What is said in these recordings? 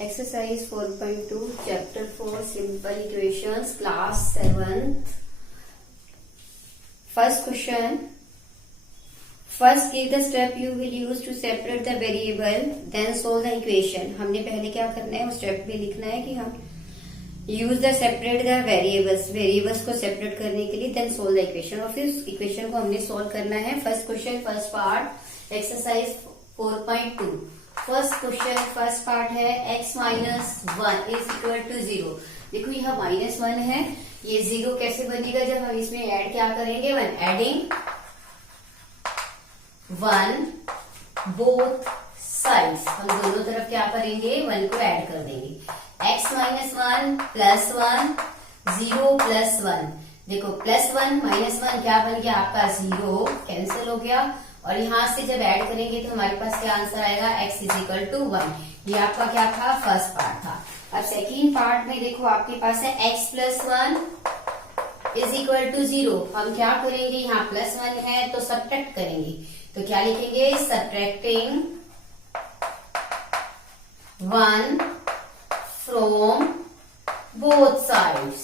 Exercise 4.2 Chapter 4 Simple Equations Class 7th. First question. First give the step you will use to separate the variable, then solve the equation. हमने पहले क्या करना है, वो step भी लिखना है कि हम use the separate the variables को सेपरेट करने के लिए, देन सोल्व द इक्वेशन, और फिर उस इक्वेशन को हमने सोल्व करना है. First question, first part, exercise 4.2. First question, first part है x minus 1 is equal to 0. देखो यह -1 है, ये 0 कैसे बनेगा जब हम इसमें ऐड क्या करेंगे, 1 एडिंग 1 बोथ साइड्स. हम दोनों तरफ क्या करेंगे, 1 को ऐड कर देंगे. x minus 1 plus 1 0 plus 1. देखो प्लस 1 माइनस 1 क्या बन गया आपका, 0 कैंसिल हो गया, और यहां से जब ऐड करेंगे तो हमारे पास क्या आंसर आएगा, x इज इक्वल टू 1. ये आपका क्या था, फर्स्ट पार्ट था. अब सेकेंड पार्ट में देखो आपके पास है x plus 1 is equal to 0. हम क्या करेंगे, यहाँ प्लस 1 है तो सब्ट्रैक्ट करेंगे, तो क्या लिखेंगे, subtracting 1 from both sides.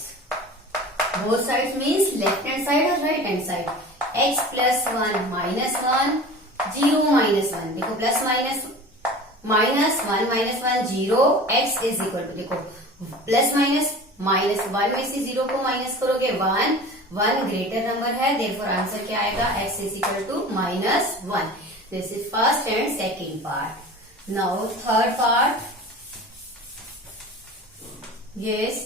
Both sides means left hand side और right hand side. x plus 1 minus 1 0 minus 1. देखो plus minus 1 minus 1 0. x is equal to, देखो प्लस माइनस 1 में से 0 को माइनस करोगे 1 ग्रेटर नंबर है, देयरफॉर आंसर क्या आएगा, x is equal to -1. This is first and second part. Now third part. Yes,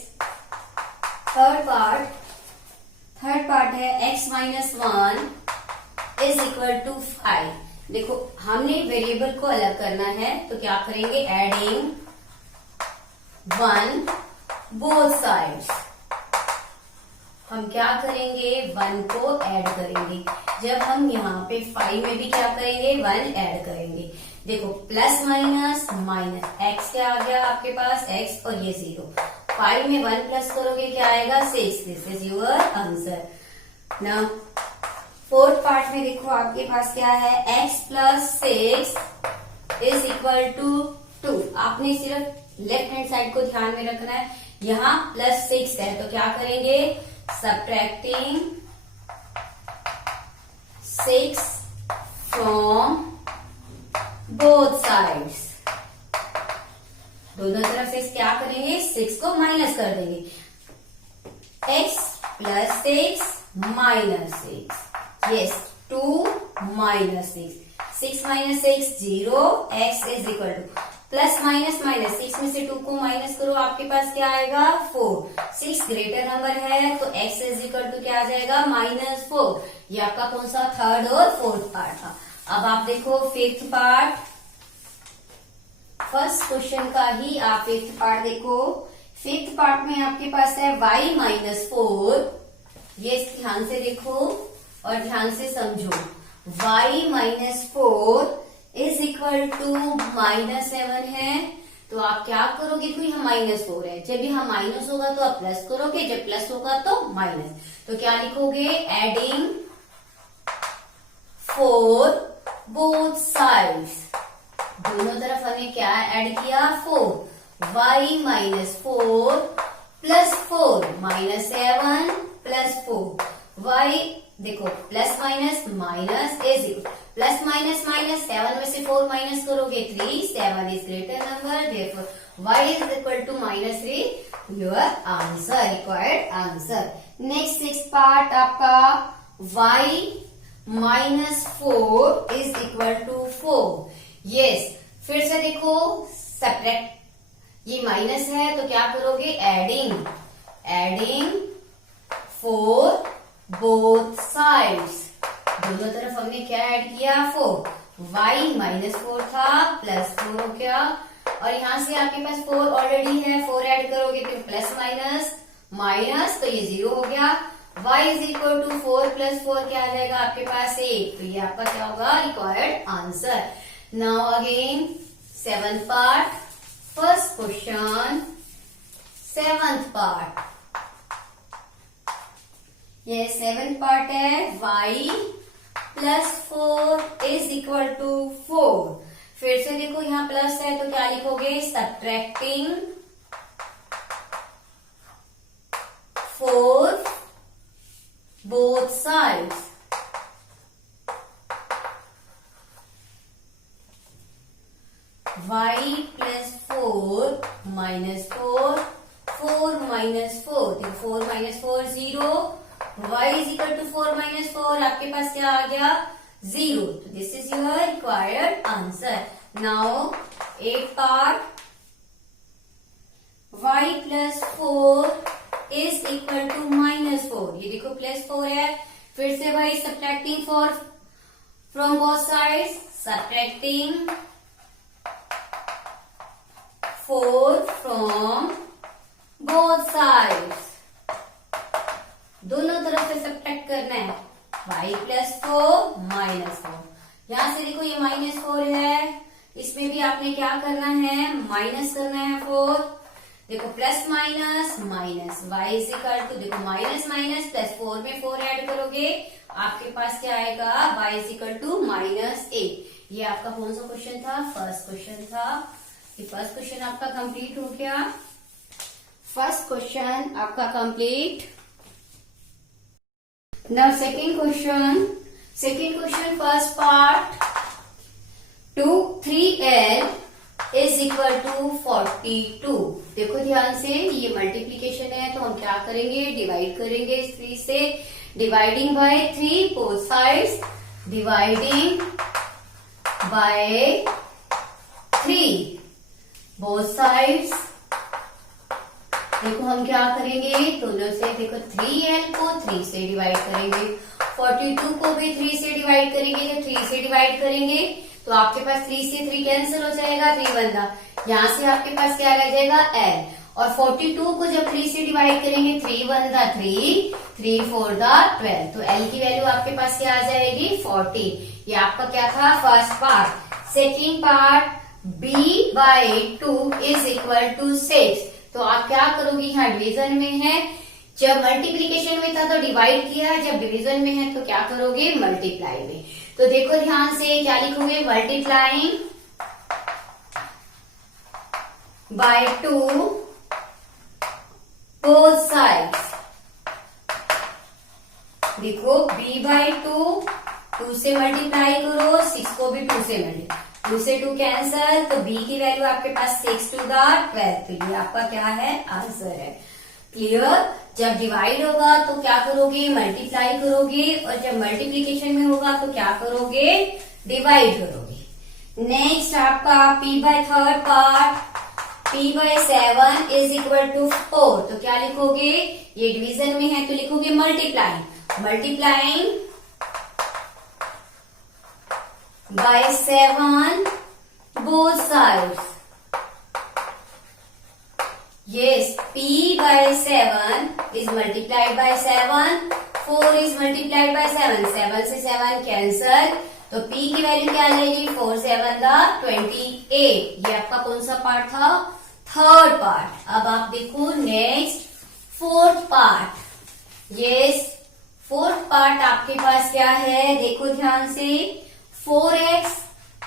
third part है x minus 1 is equal to 5. देखो हमने वेरिएबल को अलग करना है, तो क्या करेंगे, एडिंग 1 बोथ साइड्स. हम क्या करेंगे, 1 को ऐड करेंगे. जब हम यहाँ पे 5 में भी क्या करेंगे, 1 ऐड करेंगे. देखो प्लस माइनस x क्या आ गया आपके पास, x और ये 0. 5 में 1 प्लस करोगे क्या आएगा, 6. This is your answer. Now fourth part में देखो आपके पास क्या है, x plus 6 is equal to 2. आपने सिर्फ लेफ्ट हैंड साइड को ध्यान में रखना है. यहाँ प्लस 6 है तो क्या करेंगे, सब्ट्रैक्टिंग 6 फ्रॉम बोथ साइड्स. दोनों तरफ से क्या करेंगे, 6 को माइनस कर देंगे. x plus 6 minus 6. Yes, 2 minus 6. 6 minus 6 0. x is equal two plus minus 6 में से 2 को माइनस करो, आपके पास क्या आएगा, 4. 6 ग्रेटर नंबर है तो x इज इक्वल टू क्या आ जाएगा, -4. ये आपका कौन सा, थर्ड और फोर्थ पार्ट था. अब आप देखो फिफ्थ पार्ट. फर्स्ट क्वेश्चन का ही आप फिफ्थ पार्ट देखो. फिफ्थ पार्ट में आपके पास है y माइनस 4. ये ध्यान से देखो और ध्यान से समझो. y minus 4 is equal to -7 है, तो आप क्या करोगे, तो यहाँ -4 है. जब यहाँ माइनस होगा तो आप प्लस करोगे, जब प्लस होगा तो माइनस. तो क्या लिखोगे, एडिंग 4 बोथ साइड्स. दोनों तरफ हमने क्या ऐड किया, 4. y minus 4 plus 4 -7 plus 4. y देखो plus minus is plus minus 7 में से 4 माइनस करोगे 3. 7 is greater number, therefore y is equal to -3. Your answer, required answer. Next sixth part आपका y minus 4 is equal to 4. Yes, फिर से देखो subtract, ये minus है तो क्या करोगे, एडिंग 4 बोथ साइड्स. दोनों तरफ हमने क्या ऐड किया, 4. y माइनस 4 था, प्लस 4 हो गया, और यहां से आपके पास 4 ऑलरेडी है, 4 ऐड करोगे तो प्लस माइनस तो ये 0 हो गया. y is equal to 4 plus 4 क्या आ जाएगा आपके पास, 8. तो ये आपका क्या होगा, required answer. Now again seventh part. First question, seventh part. ये सेवंथ पार्ट है, y plus 4 is equal to 4. फिर से देखो यहाँ प्लस है तो क्या लिखोगे, subtracting 4 both sides. y plus 4 minus 4, 4 minus 4, देखो 4 minus 4 0, y is equal to 4 minus 4, आपके पास क्या आ गया, 0। तो this is your required answer. Now 8 part, y plus 4 is equal to minus 4, ये देखो प्लस 4 है, फिर से y subtracting 4 from both sides, subtracting 4 from both sides, दोनों तरफ से सब्ट्रैक्ट करना है, y प्लस 4 माइनस 4। यहां से देखो ये माइनस 4 है, इसमें भी आपने क्या करना है, माइनस करना है 4, देखो plus minus minus, y is equal to, देखो माइनस माइनस प्लस 4 में 4 ऐड करोगे, आपके पास क्या आएगा, y is equal to minus 8। ये आपका कौन सा क्वेश्चन था, फर्स्ट क्वेश्चन था। ये फर्स्ट क्वेश्चन आपका कंप्लीट हो गया, फर्स्ट क्वेश्चन आपका complete. Now second question, first part, 3l is equal to 42। देखो ध्यान से, ये मल्टीप्लीकेशन है तो हम क्या करेंगे, डिवाइड करेंगे इस 3 से, dividing by 3 both sides, dividing by 3 both sides. देखो हम क्या करेंगे, दोनों से, देखो 3l को 3 से डिवाइड करेंगे, 42 को भी 3 से डिवाइड करेंगे, जब 3 से डिवाइड करेंगे तो आपके पास 3 से 3 कैंसिल हो जाएगा, 3 बनता, यहाँ से आपके पास क्या रह जाएगा, l, और 42 को जब 3 से डिवाइड करेंगे, 3 बनता 3, 3 4 12, तो l की वैल्यू आपके पास क्या आ जाएगी, 40। ये आपका क्या था, first part. Second part, b by 2 is equal to 6। तो आप क्या करोगे, यहाँ डिवीजन में है, जब मल्टीप्लीकेशन में था तो डिवाइड किया, जब डिवीजन में है तो क्या करोगे, मल्टीप्लाई में। तो देखो ध्यान से, क्या लिखोगे, मल्टीप्लाइंग बाय 2 बोथ साइड्स। देखो b बाय 2 से मल्टीप्लाई करो, 6 को भी 2 से मल्टीप्लाई, 2 से 2 कैंसल, तो b की वैल्यू आपके पास 6 to the 12, तो ये आपका क्या है, आंसर है। क्लियर। जब डिवाइड होगा तो क्या करोगे, मल्टीप्लाई करोगे, और जब मल्टीप्लीकेशन में होगा तो क्या करोगे, डिवाइड करोगे। नेक्स्ट आपका p by third part, p by 7 is equal to 4। तो क्या लिखोगे, ये डिवीजन में है तो लिखोगे multiplying by 7 both sides. Yes, p by 7 is multiplied by 7, 4 is multiplied by 7, 7 से 7 कैंसल, तो p की वैल्यू क्या आ जाएगी, 4 7 28। ये आपका कौन सा पार्ट था, थर्ड पार्ट। अब आप देखो next fourth part. Yes, fourth part आपके पास क्या है, देखो ध्यान से, 4x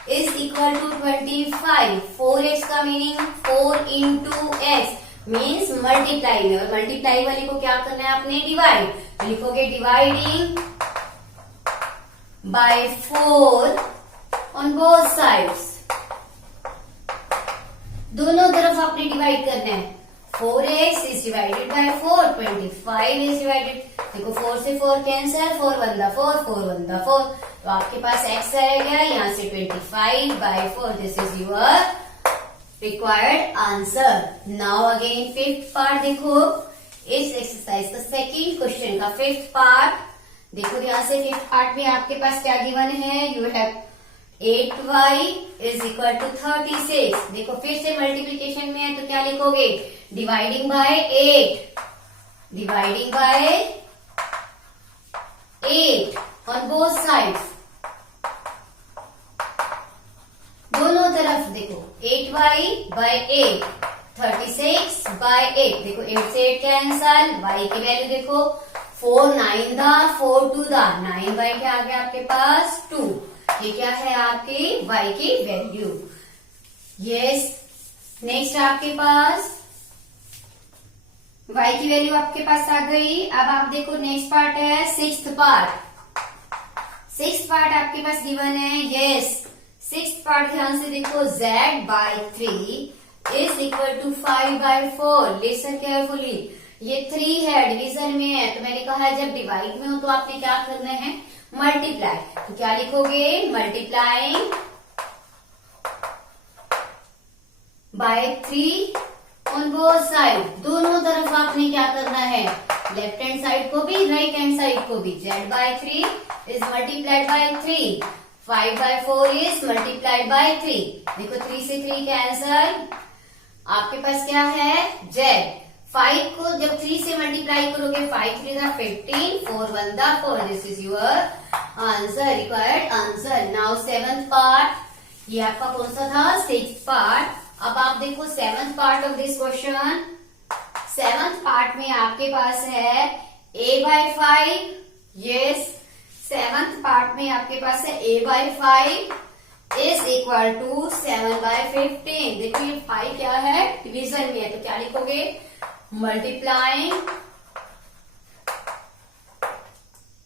is equal to 25। 4x का meaning 4 into x means multiply में, और मल्टीप्लाई वाले को क्या करना है आपने, डिवाइड। तो लिखोगे dividing by 4 on both sides, दोनों तरफ आपने डिवाइड करना है। 4x is divided by 4, 25 is divided, देखो 4 से 4 कैंसल, 4 बनता 4, 4 बनता 4, तो आपके पास x आएगा, यहाँ से 25 by 4, this is your required answer. Now again fifth part, देखो इस एक्सरसाइज का सेकेंड क्वेश्चन का फिफ्थ पार्ट। देखो यहाँ से फिफ्थ पार्ट में आपके पास क्या गिवन है, you have 8y is equal to 36। देखो फिर से मल्टीप्लीकेशन में है तो क्या लिखोगे, dividing by 8, dividing by 8 on both sides, दोनों तरफ। देखो 8y बाय 8, 36 बाय 8, देखो 8 से 8 कैंसल, y की वैल्यू देखो 4 9 दा 4 2 दा 9 बाय क्या आ गया आपके पास 2, ये क्या है आपकी y की वैल्यू। यस, नेक्स्ट आपके पास y की वैल्यू आपके पास आ गई। अब आप देखो नेक्स्ट पार्ट है सिक्स्थ पार्ट। सिक्स्थ पार्ट आपके पास गिवन है। यस, सिक्स्थ पार्ट ध्यान से देखो, z/3 is equal to 5/4। Listen carefully, ये 3 है, डिवीजन में है, तो मैंने कहा है जब डिवाइड में हो तो आपने क्या करना है, मल्टीप्लाई। तो क्या लिखोगे, multiplying by 3 on both side. दोनों तरफ आपने क्या करना है, लेफ्ट हैंड साइड को भी राइट हैंड साइड को भी। z/3 is multiplied by 3, 5/4 is multiplied by 3। देखो 3 से 3 कैंसल, आपके पास क्या है z। 5 को जब 3 से मल्टीप्लाई करोगे, 5 3 दा 15, 4 1 दा 4। This is your answer, required answer. Now seventh part, ये आपका कौन सा था, सिक्स्थ पार्ट। अब आप देखो seventh part of this question. Seventh part में आपके पास है a/5। यस, सेवंथ पार्ट में आपके पास है a/5 इज इक्वल टू 7/15। देखो ये 5 क्या है, डिवीजन में है, तो क्या लिखोगे, multiplying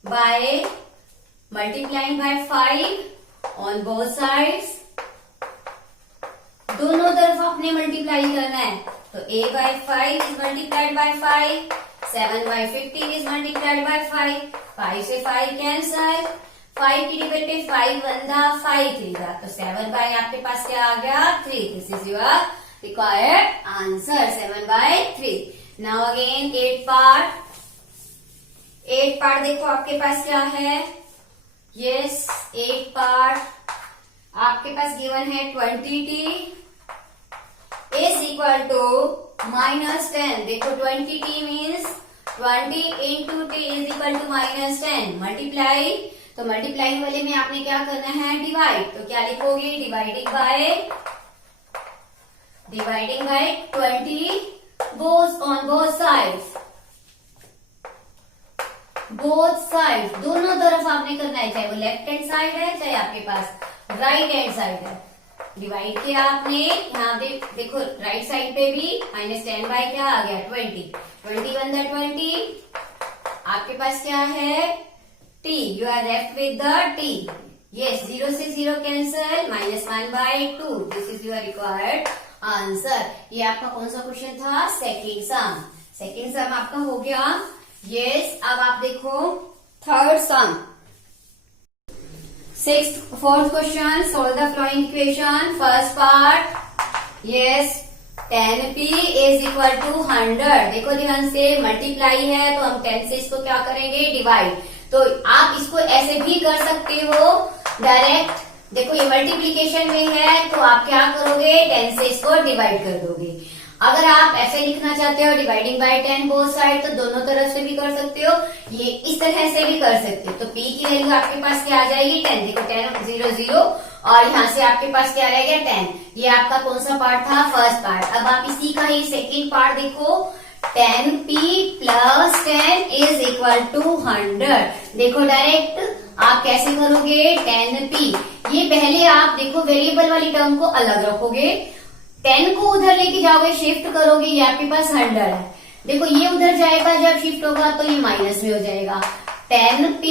by 5 on both sides. दोनों तरफ आपने मल्टीप्लाई करना है, तो a/5 is multiplied bye 5, 7/15 is multiplied bye 5। 5 से 5 कैंसल, 5 की डिबेट पे 5 1 दा 5 3 दा, तो 7 आपके पास क्या आ गया, 3। This is your required answer, 7/3। Now again 8 part. 8 part देखो आपके पास क्या है। यस, 8 पार्ट आपके पास गिवन है 20t इज इक्वल टू -10। देखो 20t means 20 into t is equal to -10। Multiply, तो मल्टीप्लाई वाले में आपने क्या करना है, डिवाइड। तो क्या लिखोगे, dividing by 20 both on both sides. Both side, दोनों तरफ आपने करना है, चाहे वो लेफ्ट हैंड साइड है चाहे आपके पास राइट हैंड साइड है। डिवाइड किया आपने, यहाँ पे देखो राइट साइड पे भी -10 बाय क्या आ गया, 20। 21 दा 20, आपके पास क्या है, t। You are left with the t। Yes, 0 से 0 cancel, -1/2। This is your required answer. ये आपका कौन सा क्वेश्चन था, सेकेंड सम। सेकेंड सम आपका हो गया। यस, अब आप देखो third sum. Fourth question, solve the following equation. First part, yes, 10p is equal to 100। देखो ध्यान से, मल्टीप्लाई है तो हम 10 से इसको क्या करेंगे, डिवाइड। तो आप इसको ऐसे भी कर सकते हो डायरेक्ट। देखो ये मल्टीप्लीकेशन में है तो आप क्या करोगे, 10 से इसको डिवाइड कर दोगे। अगर आप ऐसे लिखना चाहते हो, डिवाइडिंग बाय 10 बोथ साइड, तो दोनों तरफ से भी कर सकते हो, ये इस तरह से भी कर सकते हो। तो p की वैल्यू आपके पास क्या आ जाएगी, 10। देखो 10 0 0, और यहाँ से आपके पास क्या रहेगा, 10। ये आपका कौन सा पार्ट था, फर्स्ट पार्ट। अब आप इसी का ही सेकेंड पार्ट देखो, 10p plus 10 is equal to 100। देखो डायरेक्ट आप कैसे करोगे, 10p, ये पहले आप देखो वेरिएबल वाली टर्म को अलग रखोगे, 10 को उधर लेके जाओगे, शिफ्ट करोगे, ये आपके पास 100 है। देखो ये उधर जाएगा, जब शिफ्ट होगा तो ये माइनस में हो जाएगा। 10p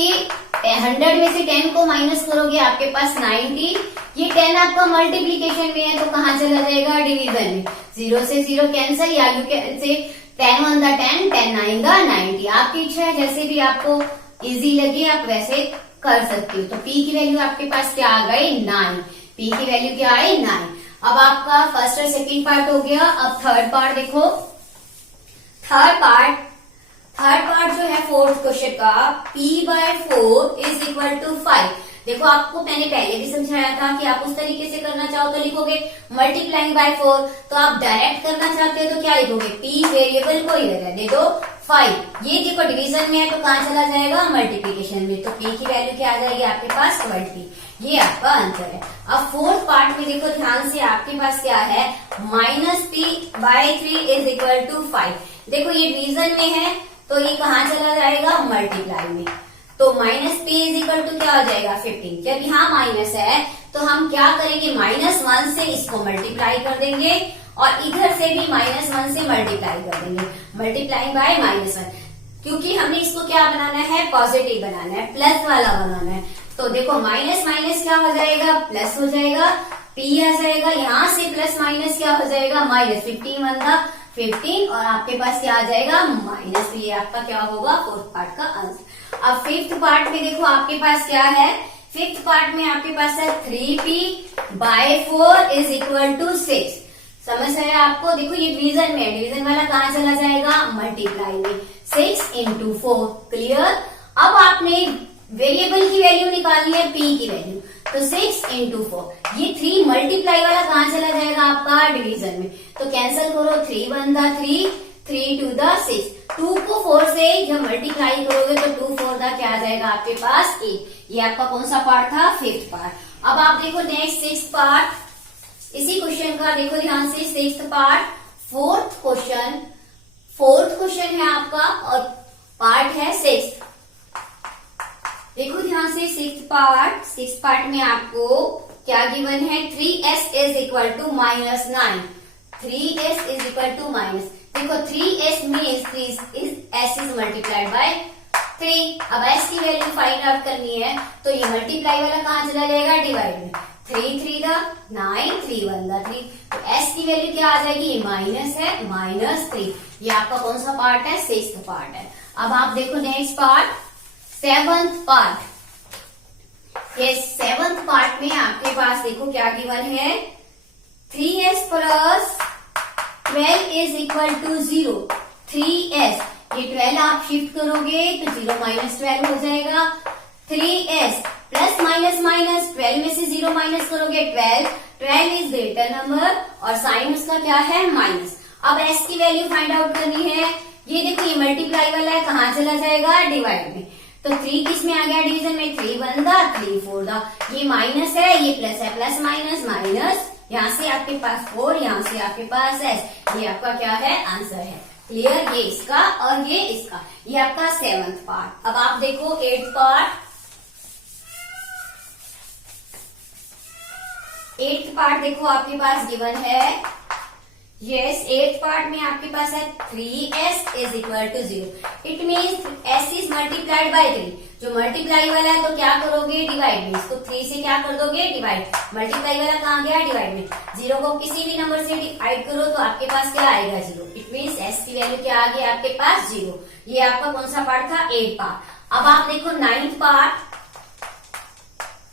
100 में से 10 को माइनस करोगे, आपके पास 90। ये 10 आपका मल्टीप्लीकेशन में है तो कहाँ चला जाएगा, डिवीजन में। 0 से 0 कैंसल, या यू कैन से 10 1 दा 10, 10 9 दा 90। आपकी इच्छा है, जैसे भी आपको इजी लगे आप वैसे कर सकते हो। तो p की वैल्यू आपके पास क्या आ गई, 9। p की वैल्यू क्या आई, 9। अब आपका फर्स्ट और सेकेंड पार्ट हो गया। अब थर्ड पार्ट देखो। थर्ड पार्ट जो है फोर्थ क्वेश्चन का, p/4 इज इक्वल टू 5। देखो आपको मैंने पहले भी समझाया था कि आप उस तरीके से करना चाहो तो लिखोगे मल्टीप्लाइंग बाय 4। तो आप डायरेक्ट करना चाहते हो तो क्या लिखोगे, p वेरिएबल को ही रहने दो 5। ये देखो डिवीजन में है तो कहाँ चला जाएगा, मल्टीप्लीकेशन में। तो p की वैल्यू क्या आ जाएगी आपके पास, 20। ये आपका आंसर है। अब फोर्थ पार्ट में देखो ध्यान से, आपके पास क्या है, -p/3 इज इक्वल टू 5। देखो ये डिवीजन में है तो ये कहाँ चला जाएगा, मल्टीप्लाई में। तो minus p is equal to क्या हो जाएगा 15। जब यहाँ माइनस है तो हम क्या करेंगे, -1 से इसको मल्टीप्लाई कर देंगे और इधर से भी -1 से मल्टीप्लाई कर देंगे, मल्टीप्लाई बाय -1, क्योंकि हमने इसको क्या बनाना है, पॉजिटिव बनाना है, प्लस वाला बनाना है। तो देखो माइनस माइनस क्या हो जाएगा, प्लस हो जाएगा, पी आ जाएगा, यहाँ से प्लस माइनस क्या हो जाएगा, -15 15 और आपके पास क्या आ जाएगा माइनस। ये आपका क्या होगा, फोर्थ पार्ट का आंसर। अब फिफ्थ पार्ट में देखो आपके पास क्या है, फिफ्थ पार्ट में आपके पास है 3p/4 इज इक्वल टू 6। समझ आया आपको। देखो ये डिवीजन में है, डिवीजन वाला कहाँ चला जाएगा, मल्टीप्लाई में, 6 into 4। क्लियर। अब आपने वेरिएबल की वैल्यू निकालनी है, पी की वैल्यू, तो 6 into 4। ये 3 मल्टीप्लाई वाला कहाँ चला जाएगा आपका, डिवीजन में, तो कैंसिल करो, 3 1 3, 3 2 6। 2 को 4 से जब मल्टीप्लाई करोगे तो 2 4 क्या आ जाएगा आपके पास 8। ये आपका कौन सा पार्ट था, फिफ्थ पार्ट। अब आप देखो नेक्स्ट सिक्स्थ पार्ट, इसी क्वेश्चन का देखो ध्यान से, सिक्स्थ पार्ट, फोर्थ क्वेश्चन है आपका और पार्ट है सिक्स्थ। देखो ध्यान से, सिक्स्थ पार्ट में आपको क्या गिवन है, 3s is equal to -9। 3s is equal to minus, देखो 3s means s is multiplied by 3। अब s की वैल्यू फाइंड आउट करनी है तो ये मल्टीप्लाई वाला कहाँ चला जाएगा, डिवाइड में, 3 3 9, 3 1 3। तो s की वैल्यू क्या आ जाएगी, माइनस है, -3। ये आपका कौन सा पार्ट है, सिक्स्थ पार्ट है। अब आप देखो नेक्स्ट पार्ट, सेवंथ पार्ट। ये सेवंथ पार्ट में आपके पास देखो क्या गिवन है, 3s plus 12 is equal to 0। 3s, ये 12 आप शिफ्ट करोगे तो 0 - 12 हो जाएगा। 3s प्लस माइनस माइनस, 12 में से 0 माइनस करोगे 12 इज ग्रेटर नंबर और साइन उसका क्या है, माइनस। अब s की वैल्यू फाइंड आउट करनी है। ये देखो ये मल्टीप्लाई वाला है, कहाँ चला जाएगा, डिवाइड में, तो 3 किस में आ गया, डिवीजन में, 3 1 3 4। ये माइनस है, ये प्लस है, प्लस माइनस माइनस, यहाँ से आपके पास 4, यहाँ से आपके पास s। ये आपका क्या है, आंसर है। क्लियर। ये इसका और ये इसका, ये आपका सेवंथ पार्ट। अब आप देखो एट्थ पार्ट देखो आपके पास गिवन है। यस, एट्थ पार्ट में आपके पास है 3s is equal to 0। It means s is multiplied by 3। जो मल्टीप्लाई वाला है तो क्या करोगे, डिवाइड में, इसको 3 से क्या कर दोगे, डिवाइड। मल्टीप्लाई वाला कहाँ गया, डिवाइड में। 0 को किसी भी नंबर से डिवाइड करो तो आपके पास क्या आएगा, 0। इट मीन्स s की वैल्यू क्या आ गई आपके पास, 0। ये आपका कौन सा पार्ट था, 8 पार्ट। अब आप देखो ninth part,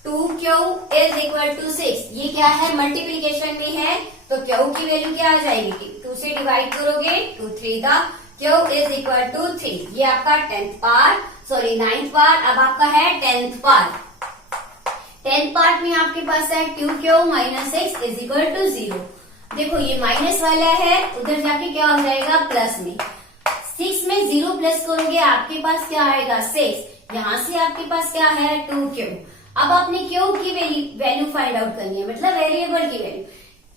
2q is equal to 6। ये क्या है, मल्टीप्लीकेशन में है, तो q की वैल्यू क्या आ जाएगी, 2 से डिवाइड करोगे, 2 3 q इज इक्वल टू 3। ये आपका नाइन्थ पार्ट। अब आपका है 10th पार्ट। 10th पार्ट में आपके पास है 2q - 6 इज इक्वल टू 0। देखो ये माइनस वाला है, उधर जाके क्या हो जाएगा, प्लस में। 6 में 0 प्लस करोगे आपके पास क्या आएगा, 6। यहाँ से आपके पास क्या है, 2q। अब आपने q की वैल्यू फाइंड आउट करनी है, मतलब वेरिएबल की वैल्यू।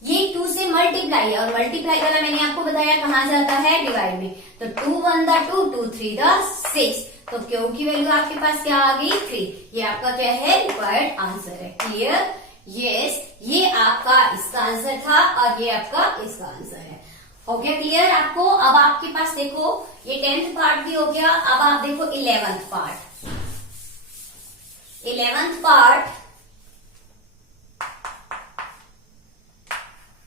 ये 2 से मल्टीप्लाई है और मल्टीप्लाई वाला मैंने आपको बताया कहाँ जाता है, डिवाइड में, तो 2 1 2, 2 3 6। तो q की वैल्यू आपके पास क्या आ गई, 3। ये आपका क्या है, रिक्वायर्ड आंसर है। क्लियर। यस, ये आपका इसका आंसर था और ये आपका इसका आंसर है। हो गया क्लियर आपको। अब आपके पास देखो ये 10th पार्ट भी हो गया। अब आप देखो 11th part. 11th part,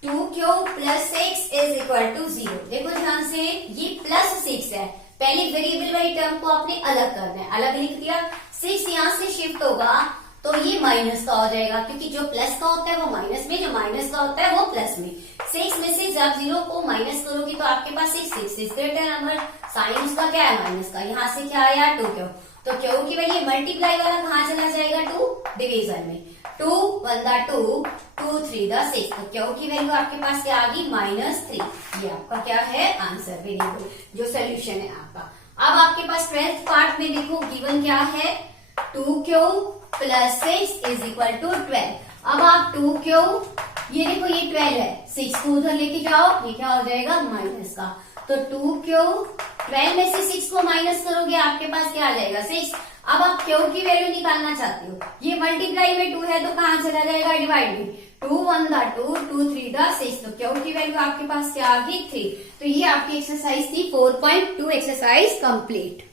2q plus 6 is equal to 0। देखो ध्यान से, ये प्लस 6 है, पहले वेरिएबल वाली टर्म को आपने अलग करना है, अलग लिख दिया। 6 यहाँ से शिफ्ट होगा तो ये माइनस का हो जाएगा, क्योंकि जो प्लस का होता है वो माइनस में, जो माइनस का होता है वो प्लस में। 6 में से जब 0 को माइनस करोगे तो आपके पास 6 इज ग्रेटर नंबर, साइन उसका क्या है, माइनस का। यहाँ से क्या आया, 2q। तो q की वैल्यू मल्टीप्लाई वाला कहाँ चला जाएगा, 2 डिवीजन में, 2 1 2, 2 3 6। तो q की वैल्यू आपके पास क्या आ गई, -3। ये आपका क्या है, आंसर, वेरिएबल जो सोल्यूशन है आपका। अब आपके पास 12th पार्ट में देखो गिवन क्या है, 2q plus 6 is equal to 12। अब आप 2q, ये देखो ये 12 है, 6 को उधर लेके जाओ, ये क्या हो जाएगा, माइनस का। तो 2q 12 में से 6 को माइनस करोगे आपके पास क्या आ जाएगा 6। अब आप क्यू की वैल्यू निकालना चाहते हो, ये मल्टीप्लाई में 2 है तो कहां चला जाएगा डिवाइड में, 2 1 द 2, 2 3 द 6, तो क्यू की वैल्यू आपके पास क्या आ गई 3। तो ये आपकी एक्सरसाइज थी 4.2 एक्सरसाइज कंप्लीट।